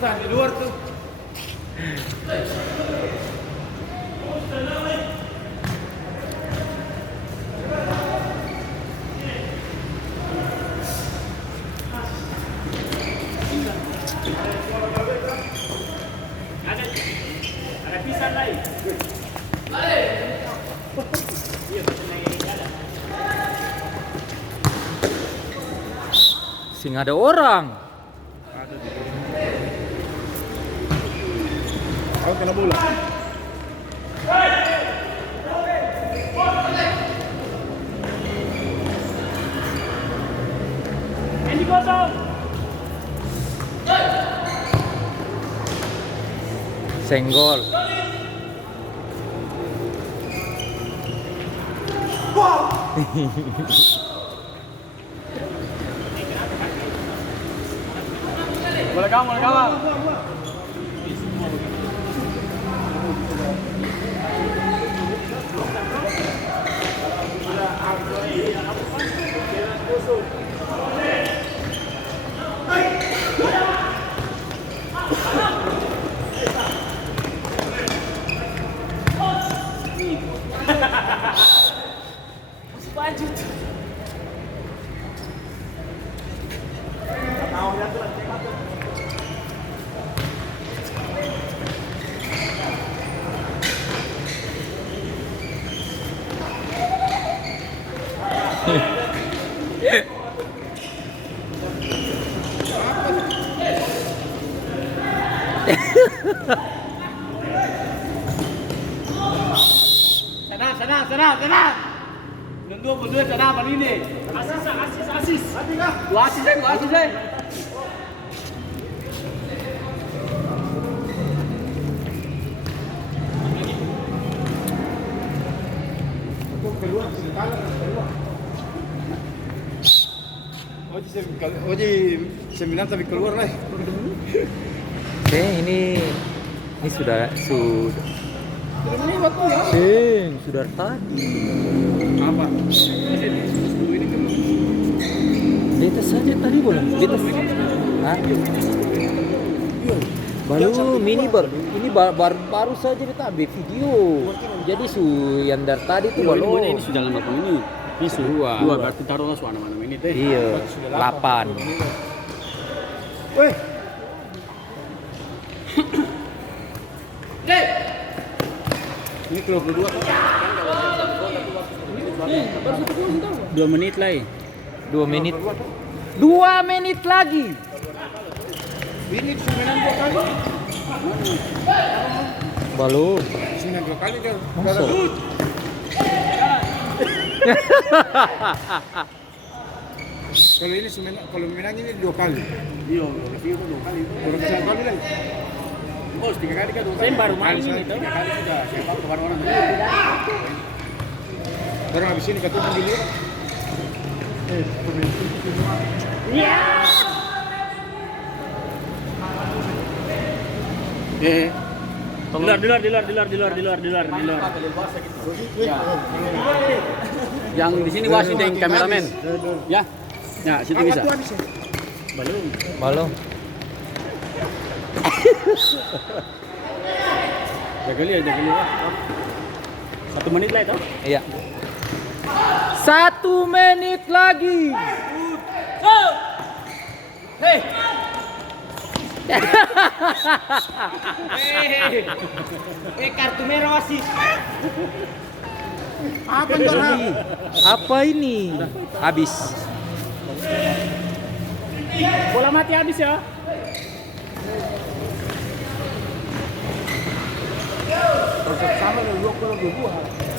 Nah, di luar tuh. Ada pisang lain. Sing ada orang. Aku kena bola. Ini kosong. Senggol. Boleh kawan. Lanjut. Sana. Dua sana apa ini? Asis. Dua asis. Oji sembilan tapi keluar lah. ini sudah sudah tadi. Apa? Di atas saja tadi boleh. Di atas. Hah? Baru ini baru saja kita ambil video. Jadi yang dari tadi tuh baru. Ini sudah lama ini. Isu dua berarti taruhlah suara mana ini teh. Iya, 8. Weh. Ini keluar berdua. 2 menit lagi. 2 menit. 2 menit lagi. Ini 9 dua kali. Belum. 9 dua kali kan. Masuk. Kalau ini kalau menang ini 2 kali. Iya, review 2 kali. Kalau 1 kali lagi. Bos 3 kali kan 2 kali. Baru main ini tuh. 3 kali sudah siapa kepada orang. Baru habis ini ketemu dulu. Iya. Di luar. Yang di sini wasit yang kameramen. Ya. Ya, situ bisa. Belum. Jaga lihat. 1 menit lah itu. Iya. 1 menit lagi. Hei. Kartu merah wasit. Apa ini? Habis. Bola mati habis ya. Sama dengan 22.